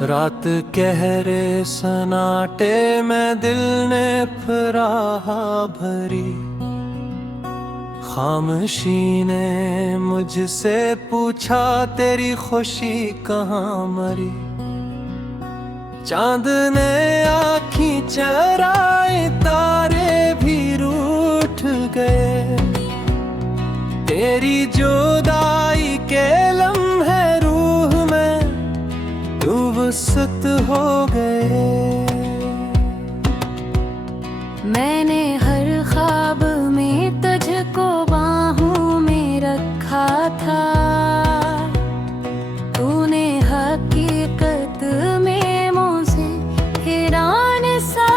रात गहरे सन्नाटे में दिल ने फराहा भरी, खामोशी ने मुझसे पूछा तेरी खुशी कहाँ मरी। चांद ने आँखी चराई, तारे भी रूठ गए, तेरी जुदाई के लम्हे रूह में दुबसत हो गए। मैंने हर ख्वाब में तुझको बाहों में रखा था, तूने हकीकत में मुझे हैरान सा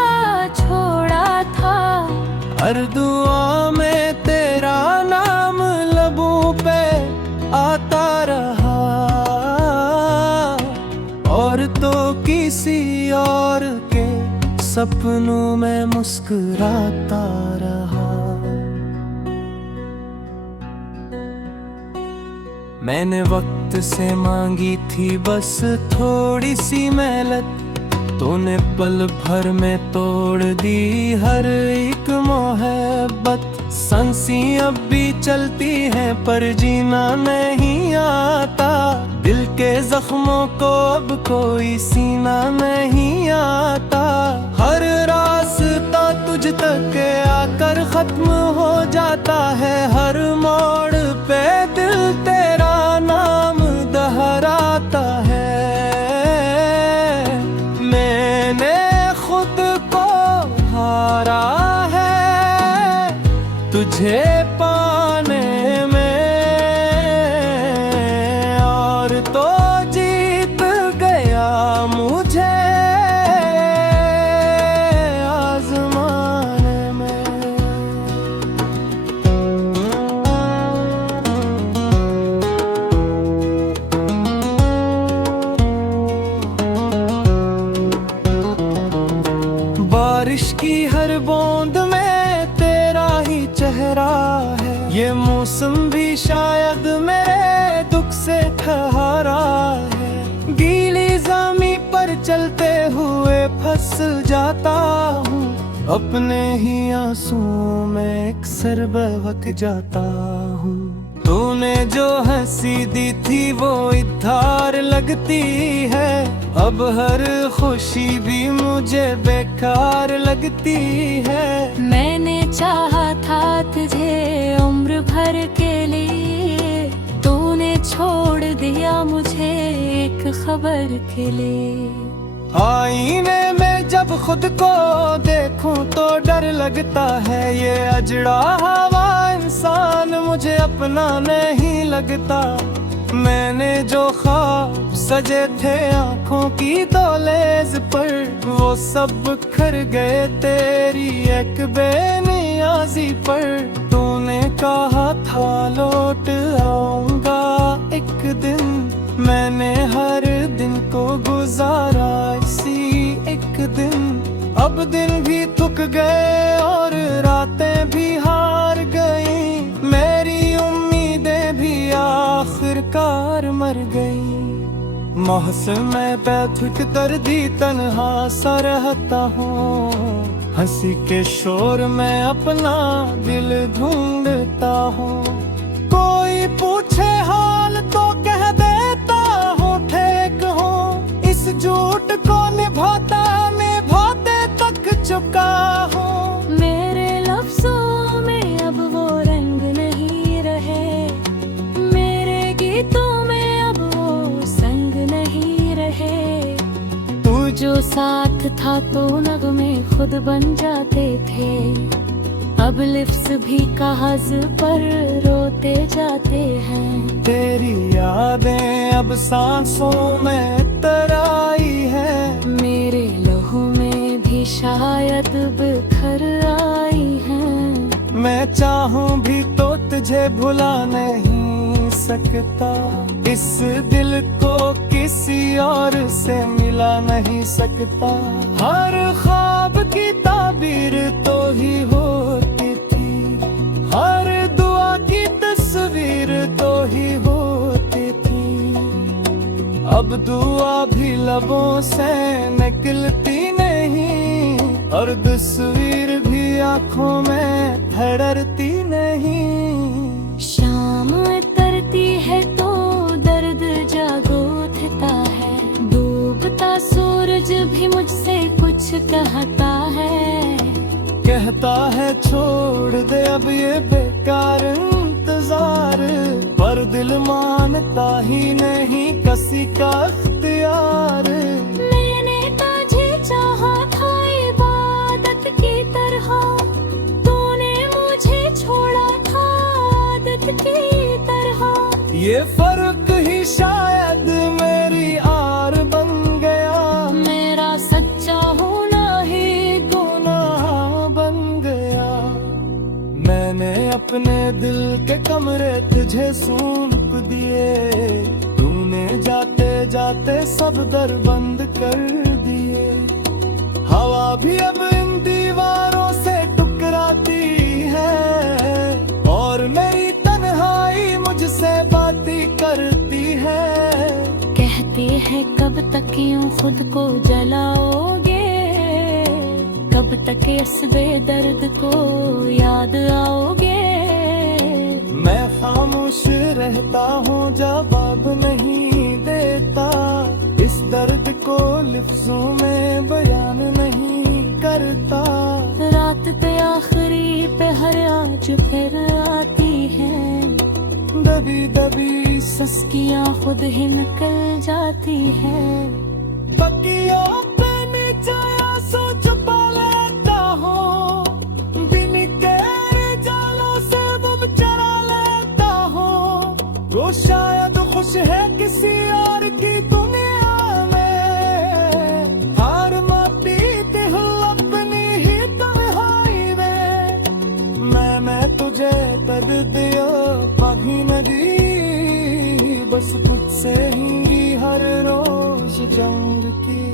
छोड़ा था। हर दुआ में तेरा नाम लबों पे आता रहा, और तो किसी और के सपनों में मुस्कुराता रहा। मैंने वक्त से मांगी थी बस थोड़ी सी मेहनत, तूने पल भर में तोड़ दी हर एक मोहब्बत। सांसें अब भी चलती हैं पर जीना नहीं आता, दिल के जख्मों को अब कोई सीना नहीं आता। हर रास्ता तुझ तक आकर खत्म हो जाता है, हर मोड़ पे दिल तेरा नाम दोहराता है। मैंने खुद को हारा है तुझे पाने में, और तो जीत गया मुझे आज़माने में। बारिश की हर बूंद में तेरा ही चेहरा है, ये मौसम भी शायद मेरे दुख से ठहरा है। गीली ज़मीं पर चलते हुए फंस जाता हूँ, अपने ही आंसुओं में अक्सर बहक जाता हूँ। तूने जो हंसी दी थी वो इधार लगती है, अब हर खुशी भी मुझे बेकार लगती है। मैंने चाहा था तुझे उम्र भर के लिए, तूने छोड़ दिया मुझे एक खबर के लिए। आईने में जब खुद को देखूं तो डर लगता है, ये अजड़ा हुआ इंसान मुझे अपना नहीं लगता। मैंने जो ख्वाब सजे थे आँखों की दहलीज पर, वो सब बिखर गए तेरी एक बेनियाजी पर। तूने कहा था लौट आऊंगा एक दिन, मैंने हर दिन को गुजारा इसी एक दिन। अब दिन भी थक गए और रातें भी हार गई, मेरी उम्मीदें भी आखिरकार मर गई। मौसम में बैठक दर्दी तन्हा सा रहता हूँ, हंसी के शोर में अपना दिल ढूंढता हूँ। कोई पूछे हाल तो कह देता हूँ ठीक हूँ, इस झूठ को निभाता निभाते तक चुका हूँ। मेरे लफ्जों में अब वो रंग नहीं रहे, मेरे गीतों में अब वो संग नहीं रहे। तू जो साथ था तो नगमे खुद बन जाते थे, अब लिफ्स भी कागज पर रोते जाते हैं। तेरी यादें अब सांसों में तराई है, मेरे लहू में भी शायद बिखर आई हैं। मैं चाहूं भी तो तुझे भुला नहीं सकता, इस दिल को किसी और से मिला नहीं सकता। हर ख्वाब की ताबीर तो ही होती थी, हर दुआ की तस्वीर तो ही होती थी। अब अब दुआ भी लबों से निकलती नहीं, और तस्वीर भी आंखों में ठहरती नहीं। शाम तरती है तो दर्द जागो उठता है, डूबता सूरज भी मुझसे कुछ कहता है। कहता है छोड़ दे अब ये बेकार इंतजार, पर दिल मानता ही नहीं किसी का इख्तियार। मैंने तुझे चाहा था इबादत की तरह, तूने मुझे छोड़ा था आदत की तरह। ये फर्क ही शायद मेरी आर बन गया, मेरा सच्चा होना ही गुनाह बन गया। मैंने अपने दिल के कमरे तुझे सौंप दिए, तूने जाते जाते सब दर बंद कर दिए। हवा भी अब इन दीवारों से टकराती है, और मेरी तन्हाई मुझसे बातें करती है। कहती है कब तक यूं खुद को जलाओगे, कब तक इस बेदर्द को याद आओगे। मैं खामोश रहता हूँ, जवाब नहीं देता, इस दर्द को लफ्जों में बयान नहीं करता। रात पे आखिरी पे हर आज फिर आती है, दबी दबी सस्कियां खुद ही निकल जाती है। तकियों पे नीचे आंसू छुपा लेता हूँ, बिन गहरे जालों से वो चरा लेता हूँ। वो शायद खुश है किसी और की दुनिया में, हार माती दिल अपनी ही तन्हाई में। मैं तुझे दर्द दिया कभी न दी, बस खुद से ही हर रोज जंग की।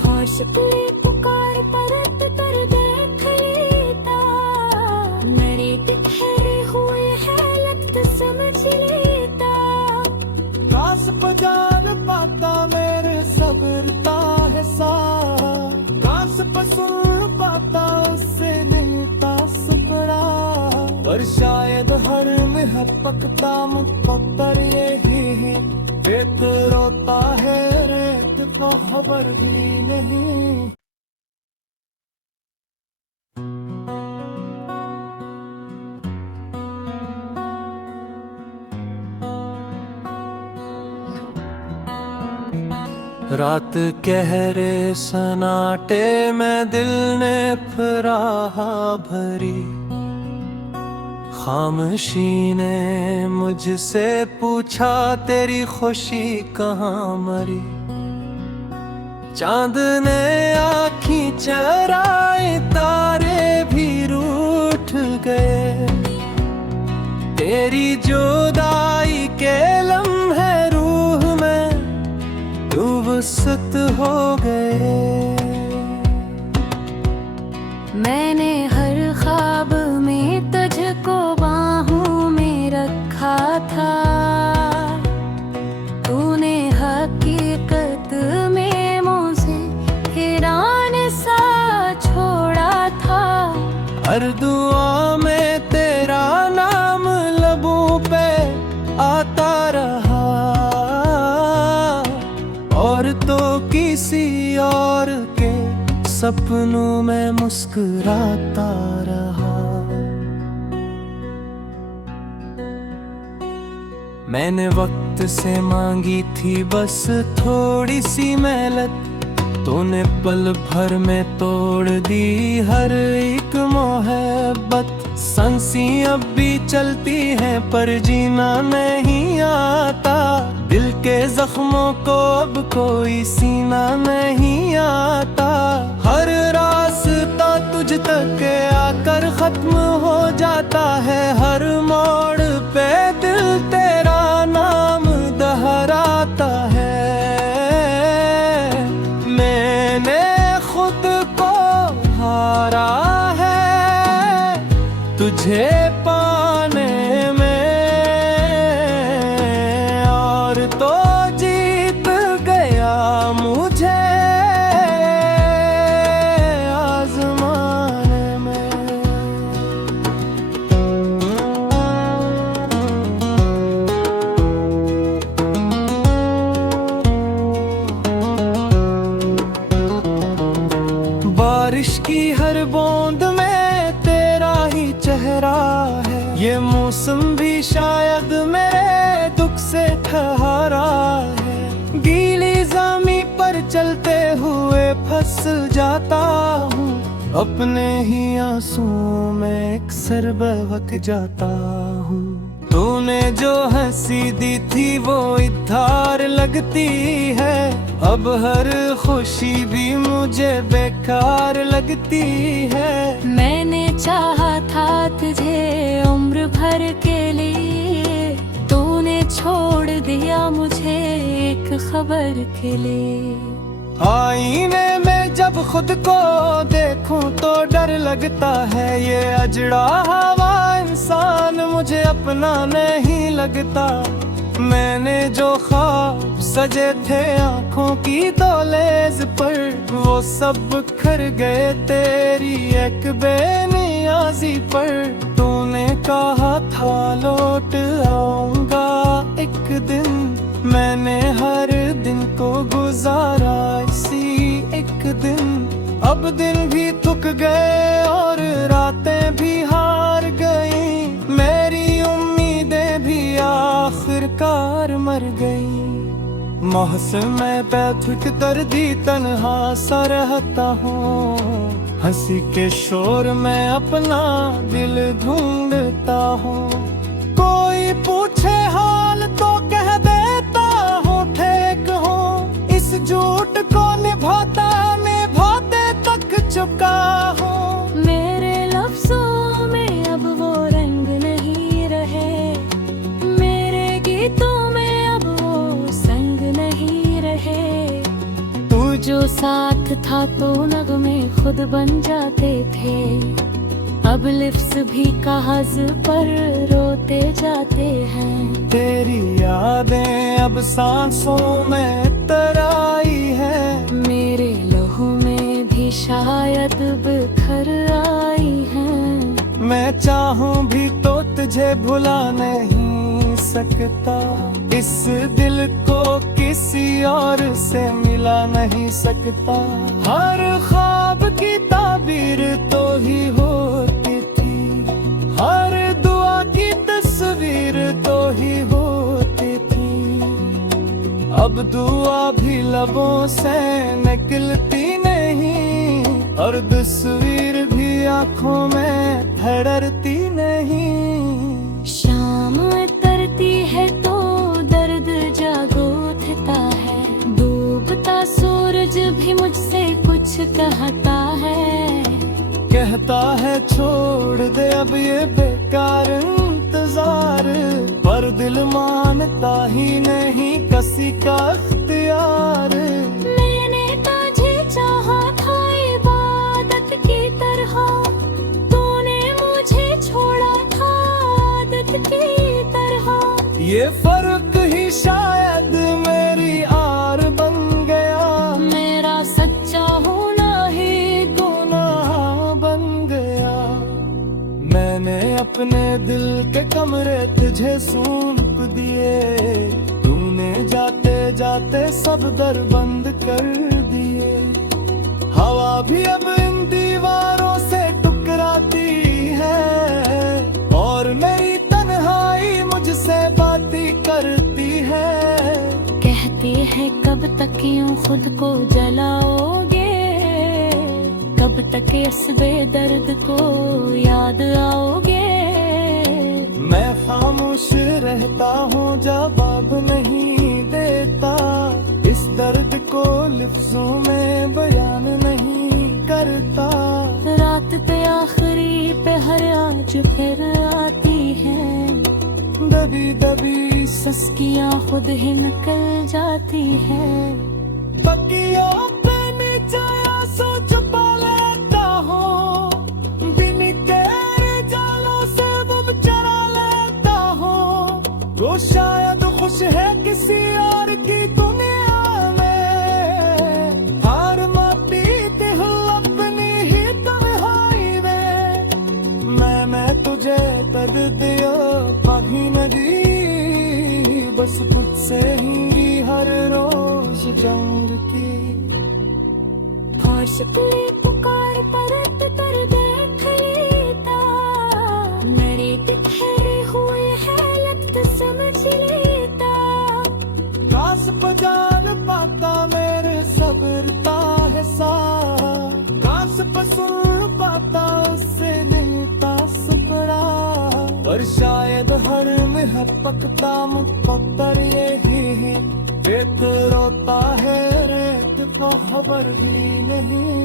होश तेरी पुकार परत तर देख लेता, मेरी ठहरे हुए हालत तो समझ लेता। काश पजान पाता मेरे सब्र का हिसाब, काश पसुन पाता उससे लेता सुपड़ा। पर शायद हर में पकता मुकद्दर यही, पेट रोता है रेत को खबर भी नहीं। रात गहरे सन्नाटे में दिल ने फराहा भरी, खामोशी ने मुझसे पूछा तेरी खुशी कहाँ मरी। चांद ने आँखी चराई, तारे भी रूठ गए, तेरी जुदाई के लम्हे रूह में दुबसत हो गए। मैंने हर ख्वाब में तुझको बाहों में रखा था, तूने हकीकत में मुझे हैरान सा छोड़ा था। हर दुआ में तेरा नाम लबों पे आता रहा, और तो किसी और के सपनों में मुस्कुराता रहा। मैंने वक्त से मांगी थी बस थोड़ी सी मेहनत, तूने पल भर में तोड़ दी हर एक मोहब्बत। सांसें अब भी चलती हैं पर जीना नहीं आता, दिल के जख्मों को अब कोई सीना नहीं आता। हर रास्ता तुझ तक आकर खत्म हो जाता है, हर मोड़ पे दिल तेरा नाम दोहराता है। मैंने खुद को हारा है तुझे पाने में, और तो जी बारिश की हर बूंद में तेरा ही चेहरा है। ये मौसम भी शायद मेरे दुख से ठहरा है। गीली ज़मीं पर चलते हुए फंस जाता हूँ, अपने ही आंसुओं में अक्सर बहक जाता हूँ। तूने जो हंसी दी थी वो इधार लगती है, अब हर खुशी भी मुझे बेकार लगती है। मैंने चाहा था तुझे उम्र भर के लिए, तूने छोड़ दिया मुझे एक खबर के लिए। आईने में जब खुद को देखूं तो डर लगता है, ये अजड़ा हवा इंसान मुझे अपना नहीं लगता। मैंने जो ख्वाब सजे थे आंखों की दहलीज पर, वो सब बिखर गए तेरी एक बेनियाजी पर। तूने कहा था लौट आऊंगा एक दिन, मैंने हर दिन को गुजारा इसी एक दिन। अब दिन भी थक गए और रातें भी हार गई, मेरी उम्मीदें भी आखिरकार मर गई। मौसम में बैठ दर्दी तन्हा सा रहता हूँ, हंसी के शोर में अपना दिल ढूंढता हूँ। कोई पूछे हाल तो कह देता हूँ ठीक हूँ, इस झूठ को निभाता निभाते तक चुका हूँ। मेरे लफ्जों में अब वो रंग नहीं रहे, मेरे गीतों में अब वो संग नहीं रहे। तू जो साथ था तो नगमे खुद बन जाते थे, अब लिफ्स भी कागज पर रोते जाते हैं। तेरी यादें अब सांसों में तराई है, मेरे लहू में भी शायद बिखर आई हैं। मैं चाहूं भी तो तुझे भुला नहीं सकता, इस दिल को किसी और से मिला नहीं सकता। हर ख्वाब की ताबीर तो ही होती थी, हर दुआ की तस्वीर तो ही होती थी। अब दुआ भी लबों से निकलती नहीं, और तस्वीर भी आंखों में ठहरती नहीं। शाम तरती है तो दर्द जागो उठता है, डूबता सूरज भी मुझसे कुछ कहता है। कहता है छोड़ दे अब ये बेकार इंतजार, पर दिल मानता ही नहीं किसी का इख्तियार। मैंने तुझे चाहा था इबादत की तरह, तूने मुझे छोड़ा था आदत की तरह। ये फर्क ही शायद मेरी आर बन गया, मेरा सच्चा होना ही गुनाह बन गया। मैंने अपने दिल के कमरे तुझे सौंप दिए, तूने जाते जाते सब दर बंद कर दिए। हवा भी अब इन दीवारों से टकराती है, और मेरी तन्हाई मुझसे बातें करती है। कहती है कब तक यूं खुद को जलाओगे, कब तक इस बेदर्द को याद आओगे। मैं खामोश रहता हूँ जवाब नहीं देता, इस दर्द को लफ्जों में बयान नहीं करता। रात पे आखिरी पहर आज फिर आती है, दबी दबी सस्कियां खुद ही निकल जाती है। तकियों पे नीचे आंसू छुपा लेता हूँ, बिन गहरे जालों से वो चरा लेता हूँ। वो शायद खुश है किसी और की दुनिया में, हार माती दिल अपनी ही तन्हाई में। मैं तुझे दर्द दिया कभी न दी, बस खुद से ही हर रोज जंग की। और सपने पुकार परत कर देख लेता, मेरी ठहरे हुए हालत समझ लेता। काश पजान पाता मेरे सब्र है सा, काश सुन पाता उससे लेता सुपड़ा। पर शायद हर में पकता मुकद्दर यही है, रेत रोता है रेत को खबर भी नहीं।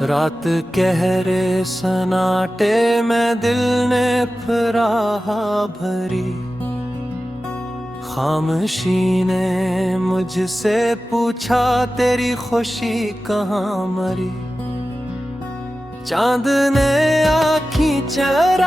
रात गहरे सनाटे में दिल ने फराहा भरी, खामोशी ने मुझसे पूछा तेरी खुशी कहाँ मरी। चांद ने आँखी चर